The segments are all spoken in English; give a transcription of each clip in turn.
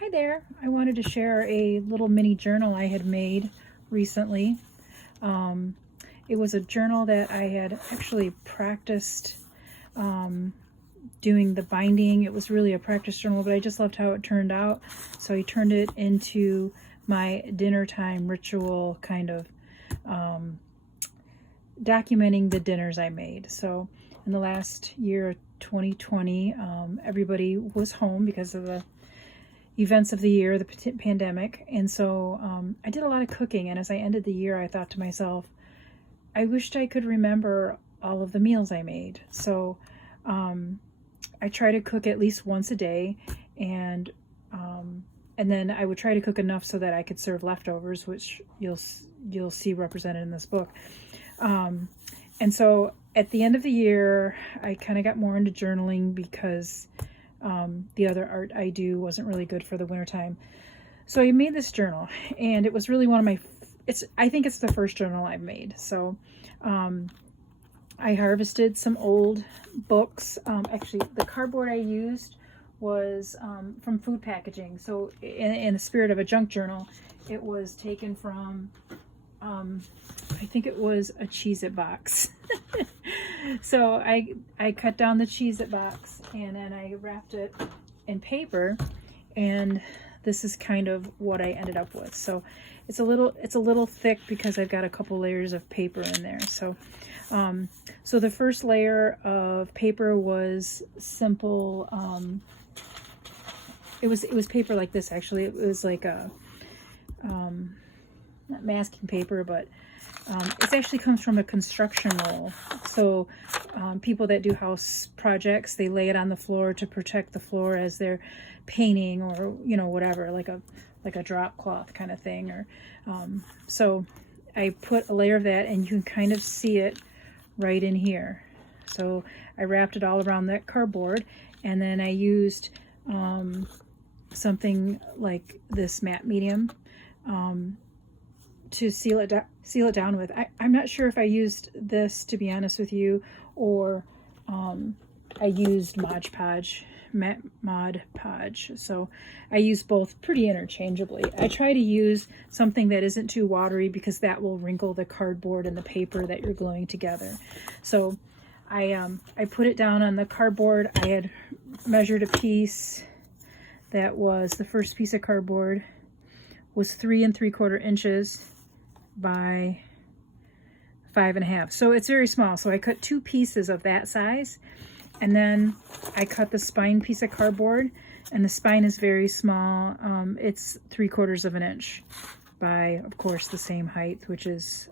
Hi there. I wanted to share a little mini journal I had made recently. Um, it was a journal that I had actually practiced doing the binding. It was really a practice journal, but I just loved how it turned out. So I turned it into my dinner time ritual, kind of documenting the dinners I made. So in the last year, 2020, everybody was home because of the events of the year, the pandemic. And so I did a lot of cooking. And as I ended the year, I thought to myself, I wished I could remember all of the meals I made. So I try to cook at least once a day. And then I would try to cook enough so that I could serve leftovers, which you'll see represented in this book. And so at the end of the year, I kind of got more into journaling because the other art I do wasn't really good for the wintertime. So I made this journal, and it was really one of my, I think it's the first journal I've made. So I harvested some old books. Actually, the cardboard I used was from food packaging. So in the spirit of a junk journal, it was taken from, I think it was a Cheez-It box. So I cut down the Cheez-It box, and then I wrapped it in paper, and this is kind of what I ended up with. So it's a little thick because I've got a couple layers of paper in there. So so the first layer of paper was simple. It was paper like this, actually. It was like a not masking paper, but it actually comes from a construction roll. So people that do house projects, they lay it on the floor to protect the floor as they're painting, or whatever, like a drop cloth kind of thing. Or so I put a layer of that, and you can kind of see it right in here. So I wrapped it all around that cardboard, and then I used something like this matte medium to seal it down with. I'm not sure if I used this, to be honest with you, or I used Mod Podge. So I use both pretty interchangeably. I try to use something that isn't too watery because that will wrinkle the cardboard and the paper that you're gluing together. So I put it down on the cardboard. I had measured a piece that was, the first piece of cardboard was 3 3/4 inches by 5 1/2. So it's very small. So I cut 2 pieces of that size, and then I cut the spine piece of cardboard, and the spine is very small. It's 3/4 inch by, of course, the same height, which is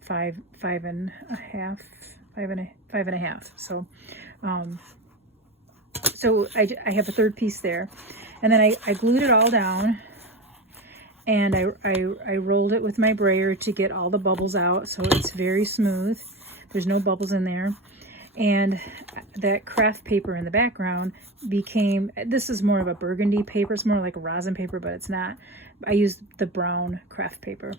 5 1/2. So so I have a third piece there, and then I glued it all down. And I rolled it with my brayer to get all the bubbles out, so it's very smooth. There's no bubbles in there. And that craft paper in the background became, this is more of a burgundy paper. It's more like a rosin paper, but it's not. I used the brown craft paper.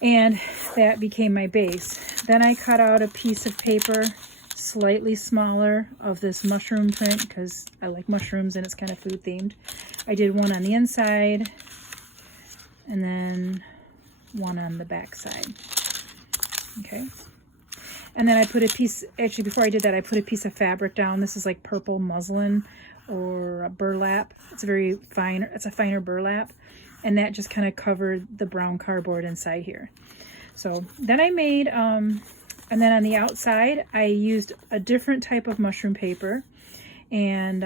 And that became my base. Then I cut out a piece of paper slightly smaller of this mushroom print because I like mushrooms and it's kind of food themed. I did one on the inside, and then one on the back side. Okay. And then I put a piece, actually before I did that, I put a piece of fabric down. This is like purple muslin or a burlap. It's a very fine, it's a finer burlap. And that just kind of covered the brown cardboard inside here. So then I made, and then on the outside, I used a different type of mushroom paper, and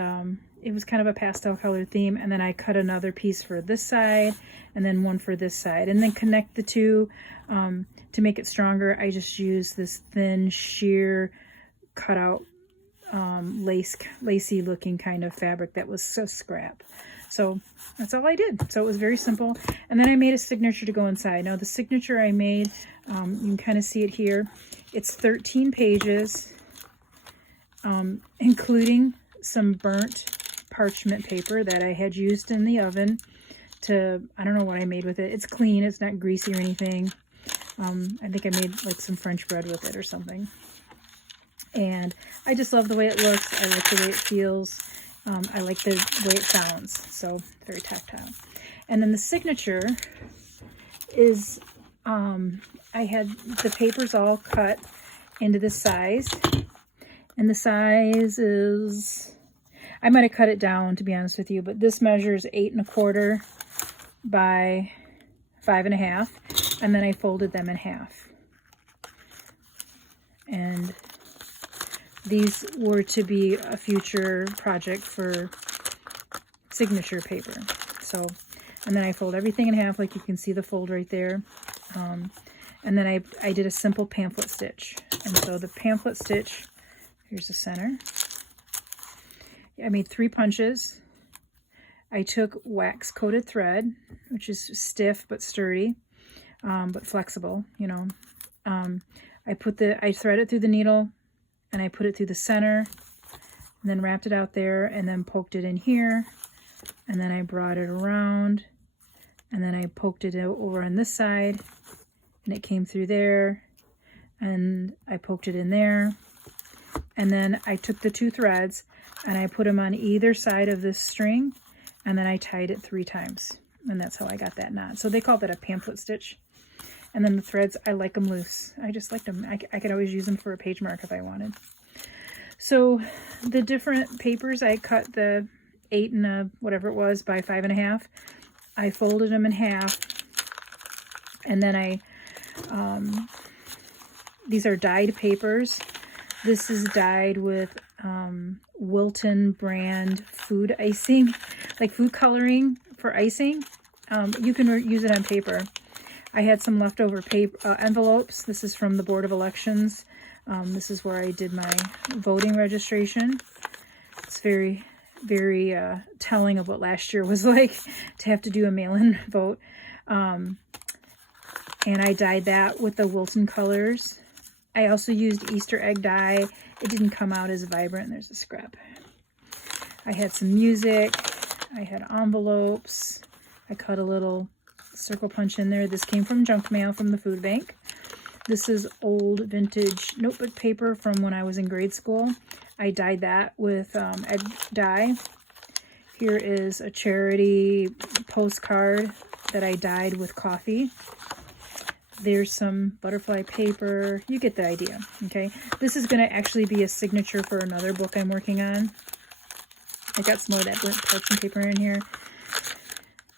it was kind of a pastel color theme. And then I cut another piece for this side, and then one for this side, and then connect the two. To make it stronger, I just used this thin sheer cutout lacy looking kind of fabric that was so scrap. So that's all I did. So it was very simple. And then I made a signature to go inside. Now the signature I made, you can kind of see it here. It's 13 pages, including some burnt parchment paper that I had used in the oven to, I don't know what I made with it. It's clean, it's not greasy or anything. I think I made like some French bread with it or something. And I just love the way it looks. I like the way it feels. I like the way it sounds, so very tactile. And then the signature is, I had the papers all cut into this size, and the size is, I might have cut it down, to be honest with you, but this measures 8 1/4 by 5 1/2, and then I folded them in half. And these were to be a future project for signature paper. So, and then I fold everything in half, like you can see the fold right there. And then I did a simple pamphlet stitch. And so the pamphlet stitch, here's the center. I made 3 punches. I took wax coated thread, which is stiff but sturdy, but flexible, you know. I thread it through the needle, and I put it through the center, and then wrapped it out there, and then poked it in here, and then I brought it around, and then I poked it over on this side, and it came through there, and I poked it in there, and then I took the 2 threads, and I put them on either side of this string, and then I tied it 3 times, and that's how I got that knot. So they call that a pamphlet stitch. And then the threads, I like them loose. I just like them. I could always use them for a page mark if I wanted. So the different papers, I cut the 8 and whatever it was by 5 1/2. I folded them in half, and then these are dyed papers. This is dyed with Wilton brand food icing, like food coloring for icing. You can use it on paper. I had some leftover paper envelopes. This is from the Board of Elections. This is where I did my voting registration. It's very, very telling of what last year was like, to have to do a mail-in vote. And I dyed that with the Wilton colors. I also used Easter egg dye. It didn't come out as vibrant. There's a scrap. I had some music. I had envelopes. I cut a little circle punch in there. This came from junk mail from the food bank. This is old vintage notebook paper from when I was in grade school. I dyed that with egg dye. Here is a charity postcard that I dyed with coffee. There's some butterfly paper. You get the idea, okay? This is going to actually be a signature for another book I'm working on. I got some more of that burnt parchment paper in here.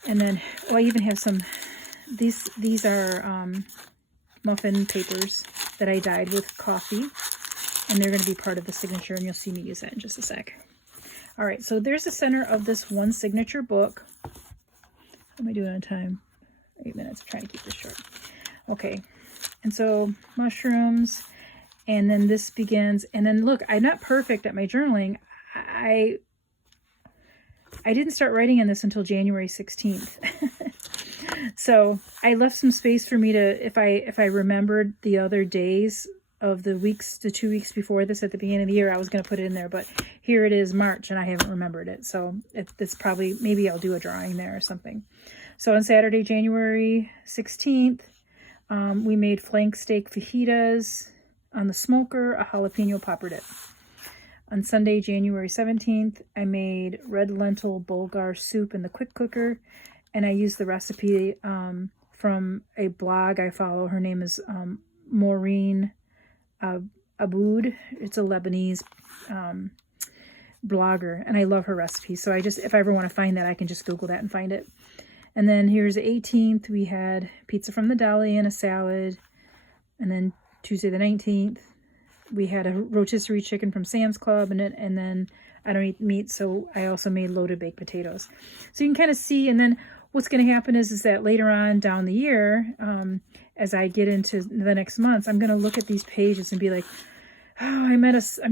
And then, oh, I even have some, these are muffin papers that I dyed with coffee. And they're going to be part of the signature, and you'll see me use that in just a sec. All right, so there's the center of this one signature book. How am I doing on time? 8 minutes. I'm trying to keep this short. Okay, and so mushrooms, and then this begins, and then look, I'm not perfect at my journaling. I didn't start writing in this until January 16th. So I left some space for me to, if I remembered the other days of the weeks, the 2 weeks before this at the beginning of the year, I was going to put it in there, but here it is March and I haven't remembered it. So it's probably, maybe I'll do a drawing there or something. So on Saturday, January 16th, we made flank steak fajitas on the smoker, a jalapeno popper dip. On Sunday, January 17th, I made red lentil bulgur soup in the quick cooker, and I used the recipe from a blog I follow. Her name is Maureen Aboud. It's a Lebanese blogger, and I love her recipe. So I just, if I ever want to find that, I can just Google that and find it. And then here's the 18th. We had pizza from the deli and a salad. And then Tuesday the 19th, we had a rotisserie chicken from Sam's Club. And then I don't eat meat, so I also made loaded baked potatoes. So you can kind of see. And then what's going to happen is that later on down the year, as I get into the next months, I'm going to look at these pages and be like, oh, I'm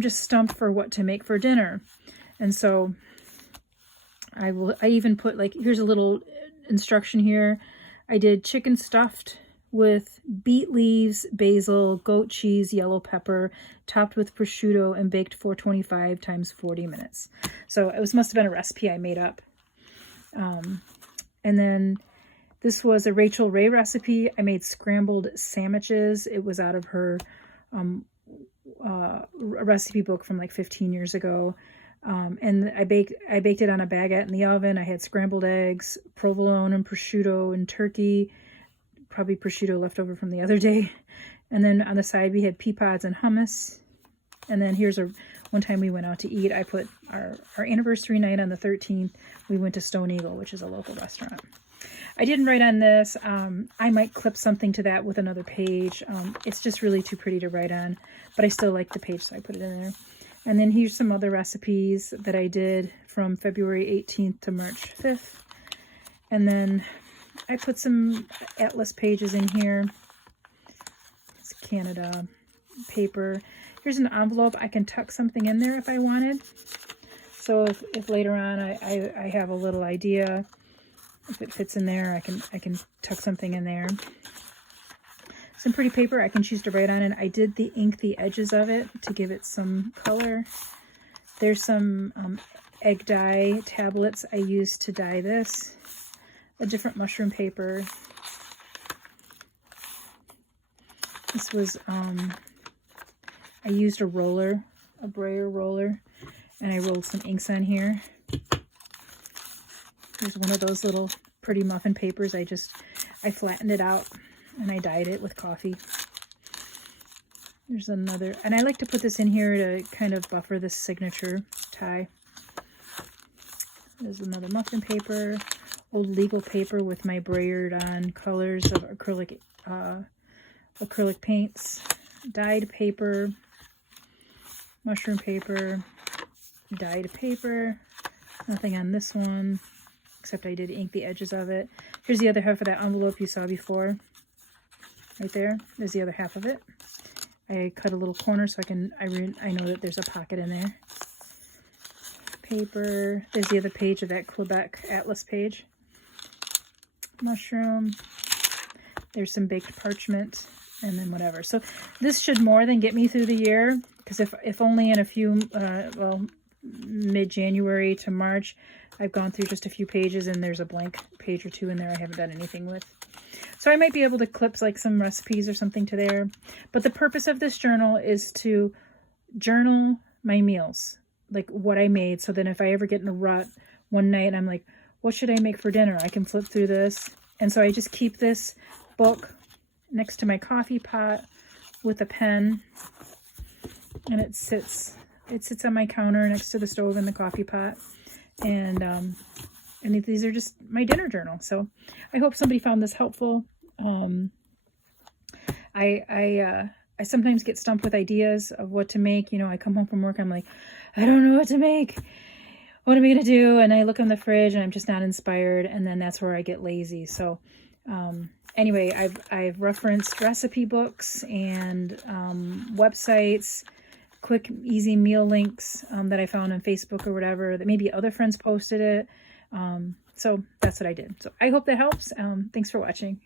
just stumped for what to make for dinner. And so I even put, like, here's a little instruction here. I did chicken stuffed with beet leaves, basil, goat cheese, yellow pepper, topped with prosciutto and baked 425 times 40 minutes. So it must have been a recipe I made up. And then this was a Rachel Ray recipe. I made scrambled sandwiches. It was out of her recipe book from like 15 years ago. And I baked it on a baguette in the oven. I had scrambled eggs, provolone and prosciutto and turkey, probably prosciutto left over from the other day. And then on the side we had pea pods and hummus. And then here's one time we went out to eat. I put our anniversary night on the 13th. We went to Stone Eagle, which is a local restaurant. I didn't write on this. I might clip something to that with another page. It's just really too pretty to write on, but I still like the page, so I put it in there. And then here's some other recipes that I did from February 18th to March 5th. And then I put some Atlas pages in here. It's Canada paper. Here's an envelope. I can tuck something in there if I wanted. So if later on I have a little idea, if it fits in there, I can tuck something in there. Some pretty paper I can choose to write on, and I did ink the edges of it to give it some color. There's some egg dye tablets I used to dye this. A different mushroom paper. This was, I used a roller, a brayer roller, and I rolled some inks on here. Here's one of those little pretty muffin papers. I flattened it out and I dyed it with coffee. There's another, and I like to put this in here to kind of buffer this signature tie. There's another muffin paper, old legal paper with my brayered on colors of acrylic paints, dyed paper, mushroom paper, dyed paper. Nothing on this one, except I did ink the edges of it. Here's the other half of that envelope you saw before. Right there, there's the other half of it. I cut a little corner so I know that there's a pocket in there. Paper, there's the other page of that Quebec Atlas page. Mushroom, there's some baked parchment, and then whatever. So this should more than get me through the year, because if only in a few, mid-January to March, I've gone through just a few pages and there's a blank page or two in there I haven't done anything with. So I might be able to clip like some recipes or something to there. But the purpose of this journal is to journal my meals, like what I made. So then if I ever get in a rut one night and I'm like, what should I make for dinner? I can flip through this. And so I just keep this book next to my coffee pot with a pen. And it sits on my counter next to the stove and the coffee pot. And these are just my dinner journal. So I hope somebody found this helpful. I sometimes get stumped with ideas of what to make. You know, I come home from work, I'm like, I don't know what to make. What am I going to do? And I look in the fridge and I'm just not inspired. And then that's where I get lazy. So anyway, I've referenced recipe books and websites, quick, easy meal links that I found on Facebook or whatever, that maybe other friends posted it. So that's what I did. So I hope that helps. Thanks for watching.